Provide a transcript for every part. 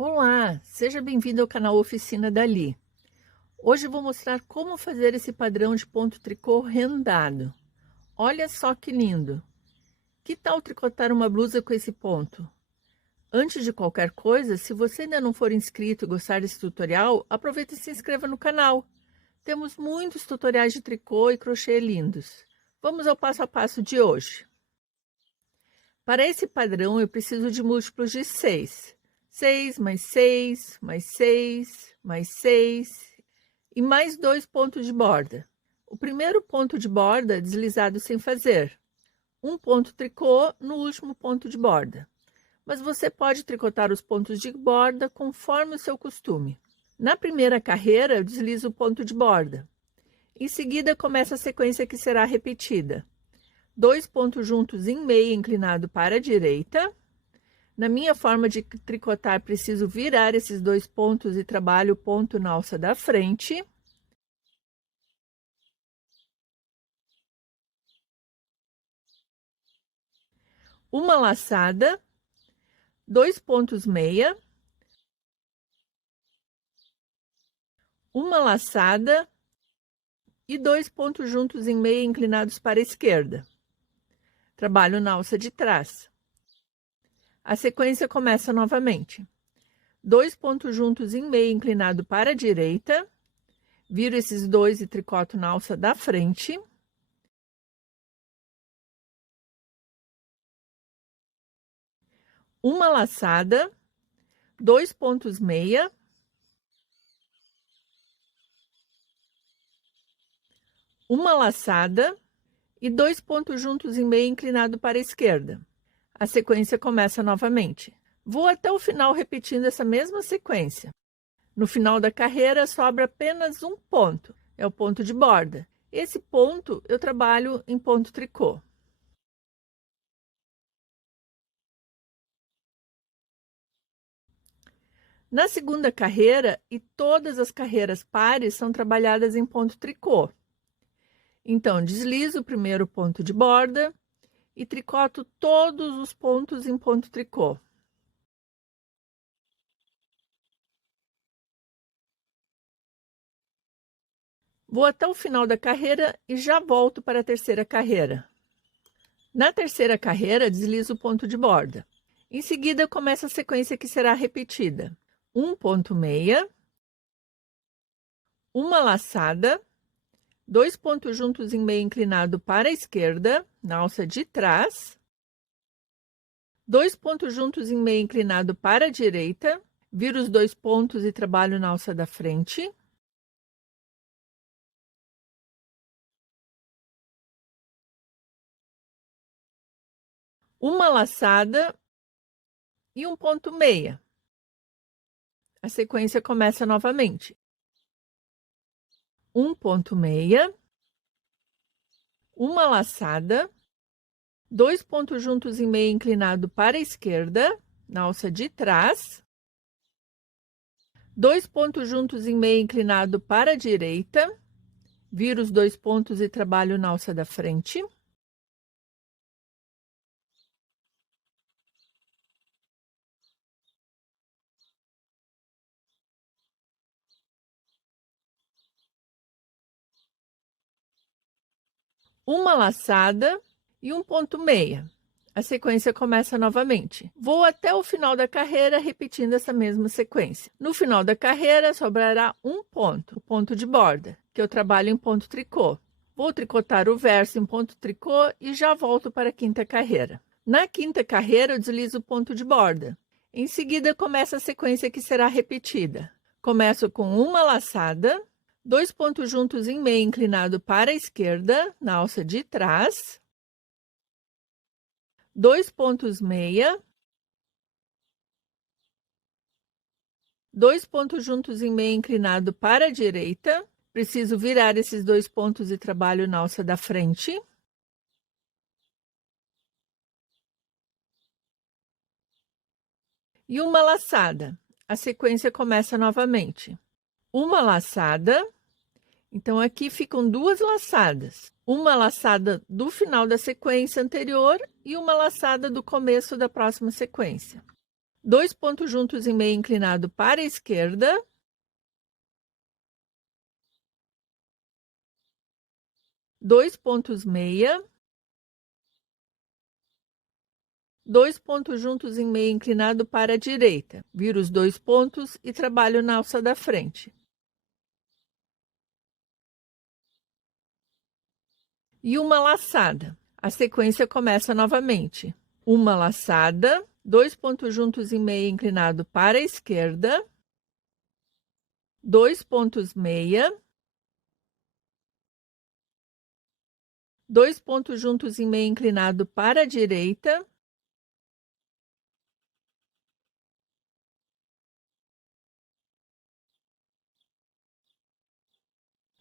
Olá, seja bem-vindo ao canal Oficina Dali. Hoje vou mostrar como fazer esse padrão de ponto tricô rendado. Olha só que lindo! Que tal tricotar uma blusa com esse ponto? Antes de qualquer coisa, se você ainda não for inscrito e gostar desse tutorial, aproveita e se inscreva no canal. Temos muitos tutoriais de tricô e crochê lindos. Vamos ao passo a passo de hoje. Para esse padrão, eu preciso de múltiplos de 6. 6 mais 6, mais 6, mais 6 e mais 2 pontos de borda. O primeiro ponto de borda deslizado sem fazer. Um ponto tricô no último ponto de borda. Mas você pode tricotar os pontos de borda conforme o seu costume. Na primeira carreira, eu deslizo o ponto de borda. Em seguida, começa a sequência que será repetida. 2 pontos juntos em meio inclinado para a direita. Na minha forma de tricotar, preciso virar esses 2 pontos e trabalho o ponto na alça da frente. Uma laçada, 2 pontos meia. Uma laçada e 2 pontos juntos em meia inclinados para a esquerda. Trabalho na alça de trás. A sequência começa novamente. 2 pontos juntos em meio inclinado para a direita. Viro esses 2 e tricoto na alça da frente. Uma laçada, 2 pontos meia. Uma laçada e 2 pontos juntos em meio inclinado para a esquerda. A sequência começa novamente. Vou até o final repetindo essa mesma sequência. No final da carreira, sobra apenas um ponto, é o ponto de borda. Esse ponto eu trabalho em ponto tricô. Na segunda carreira, e todas as carreiras pares são trabalhadas em ponto tricô. Então, deslizo o primeiro ponto de borda e tricoto todos os pontos em ponto tricô. Vou até o final da carreira e já volto para a terceira carreira. Na terceira carreira, deslizo o ponto de borda. Em seguida, começa a sequência que será repetida. Um ponto meia, uma laçada, 2 pontos juntos em meio inclinado para a esquerda, na alça de trás, 2 pontos juntos em meio inclinado para a direita, viro os 2 pontos e trabalho na alça da frente. Uma laçada e um ponto meia. A sequência começa novamente. Um ponto meia, uma laçada, 2 pontos juntos em meio inclinado para a esquerda, na alça de trás, 2 pontos juntos em meio inclinado para a direita, viro os 2 pontos e trabalho na alça da frente. Uma laçada e um ponto meia. A sequência começa novamente. Vou até o final da carreira repetindo essa mesma sequência. No final da carreira, sobrará um ponto, o ponto de borda, que eu trabalho em ponto tricô. Vou tricotar o verso em ponto tricô e já volto para a quinta carreira. Na quinta carreira, eu deslizo o ponto de borda. Em seguida, começa a sequência que será repetida. Começo com uma laçada, 2 pontos juntos em meio inclinado para a esquerda, na alça de trás, 2 pontos meia, 2 pontos juntos em meio inclinado para a direita, preciso virar esses 2 pontos e trabalho na alça da frente. E uma laçada, a sequência começa novamente. Uma laçada, então aqui ficam 2 laçadas. Uma laçada do final da sequência anterior e uma laçada do começo da próxima sequência. 2 pontos juntos em meio inclinado para a esquerda, 2 pontos meia, 2 pontos juntos em meio inclinado para a direita. Viro os 2 pontos e trabalho na alça da frente. E uma laçada. A sequência começa novamente. Uma laçada, 2 pontos juntos em meio inclinado para a esquerda, 2 pontos meia, 2 pontos juntos em meio inclinado para a direita,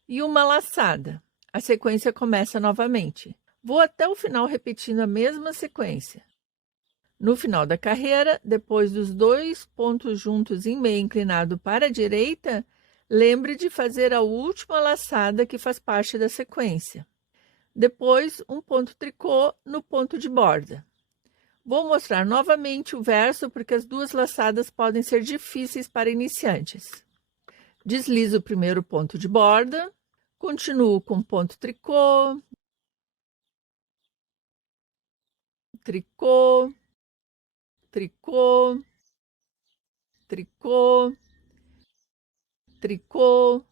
e uma laçada. A sequência começa novamente. Vou até o final repetindo a mesma sequência. No final da carreira, depois dos 2 pontos juntos em meio inclinado para a direita, lembre de fazer a última laçada que faz parte da sequência. Depois, um ponto tricô no ponto de borda. Vou mostrar novamente o verso porque as 2 laçadas podem ser difíceis para iniciantes. Deslizo o primeiro ponto de borda, continuo com ponto tricô, tricô, tricô, tricô, tricô.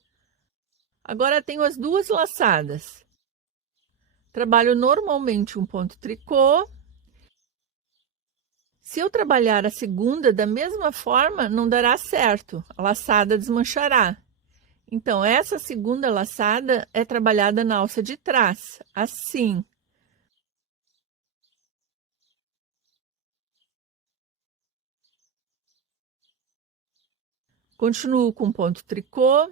Agora tenho as 2 laçadas. Trabalho normalmente um ponto tricô. Se eu trabalhar a segunda da mesma forma, não dará certo, a laçada desmanchará. Então, essa segunda laçada é trabalhada na alça de trás, assim. Continuo com ponto tricô.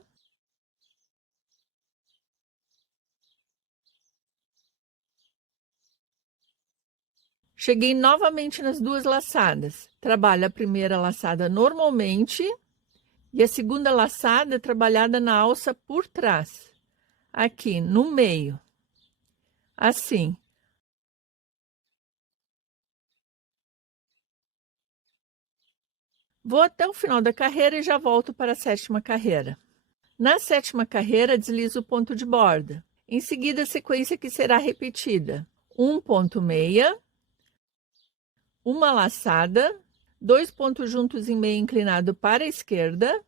Cheguei novamente nas 2 laçadas. Trabalho a primeira laçada normalmente e a segunda laçada é trabalhada na alça por trás, aqui no meio, assim. Vou até o final da carreira e já volto para a 7ª carreira. Na 7ª carreira, deslizo o ponto de borda. Em seguida, a sequência que será repetida. Um ponto meia, uma laçada, 2 pontos juntos em meio inclinado para a esquerda,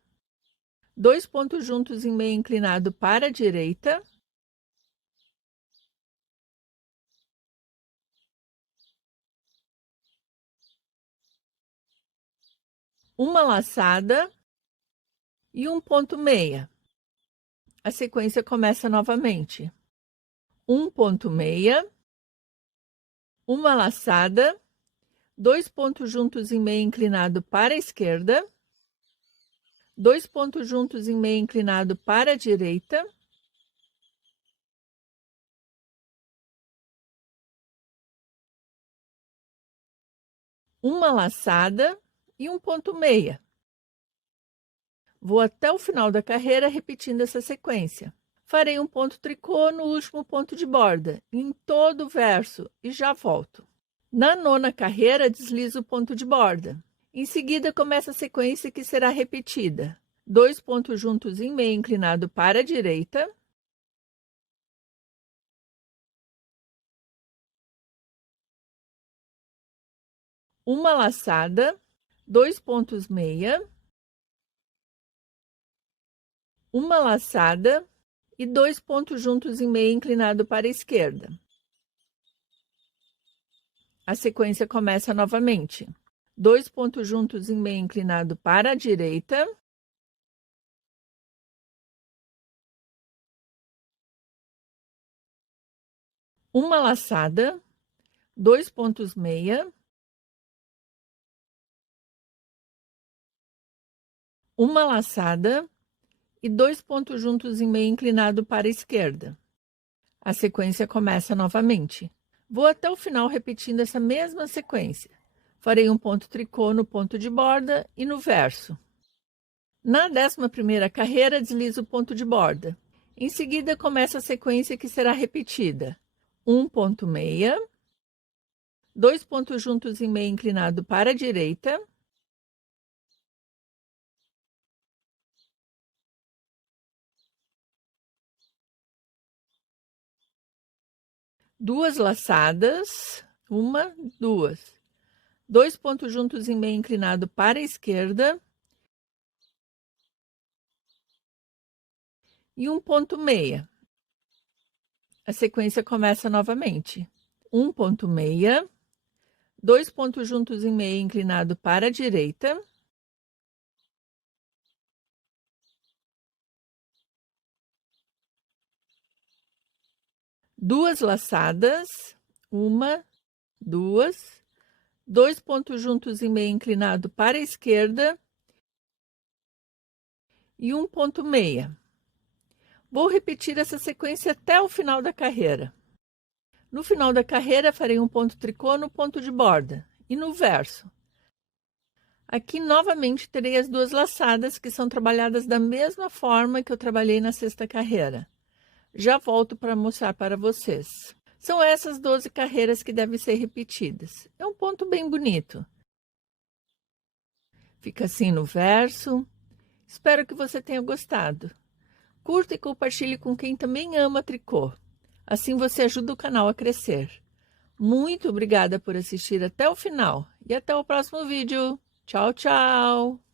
2 pontos juntos em meio inclinado para a direita, uma laçada e um ponto meia. A sequência começa novamente. Um ponto meia, uma laçada, 2 pontos juntos em meio inclinado para a esquerda, 2 pontos juntos em meio inclinado para a direita, uma laçada e um ponto meia. Vou até o final da carreira repetindo essa sequência. Farei um ponto tricô no último ponto de borda, em todo o verso, e já volto. Na 9ª carreira, deslizo o ponto de borda. Em seguida, começa a sequência que será repetida. 2 pontos juntos em meio inclinado para a direita, uma laçada, 2 pontos meia, uma laçada e 2 pontos juntos em meio inclinado para a esquerda. A sequência começa novamente. 2 pontos juntos em meio inclinado para a direita, uma laçada, 2 pontos meia, uma laçada e 2 pontos juntos em meio inclinado para a esquerda. A sequência começa novamente. Vou até o final repetindo essa mesma sequência. Farei um ponto tricô no ponto de borda e no verso. Na 11ª carreira, deslizo o ponto de borda. Em seguida, começa a sequência que será repetida. Um ponto meia, 2 pontos juntos em meio inclinado para a direita, 2 laçadas, 1, 2, 2 pontos juntos em meio inclinado para a esquerda e 1 ponto meia. A sequência começa novamente. 1 ponto meia, 2 pontos juntos em meio inclinado para a direita, duas laçadas, 1, 2, 2 pontos juntos em meio inclinado para a esquerda e 1 ponto meia. Vou repetir essa sequência até o final da carreira. No final da carreira, farei um ponto tricô no ponto de borda e no verso. Aqui, novamente, terei as 2 laçadas, que são trabalhadas da mesma forma que eu trabalhei na 6ª carreira. Já volto para mostrar para vocês. São essas 12 carreiras que devem ser repetidas. É um ponto bem bonito. Fica assim no verso. Espero que você tenha gostado. Curta e compartilhe com quem também ama tricô. Assim você ajuda o canal a crescer. Muito obrigada por assistir até o final e até o próximo vídeo. Tchau, tchau!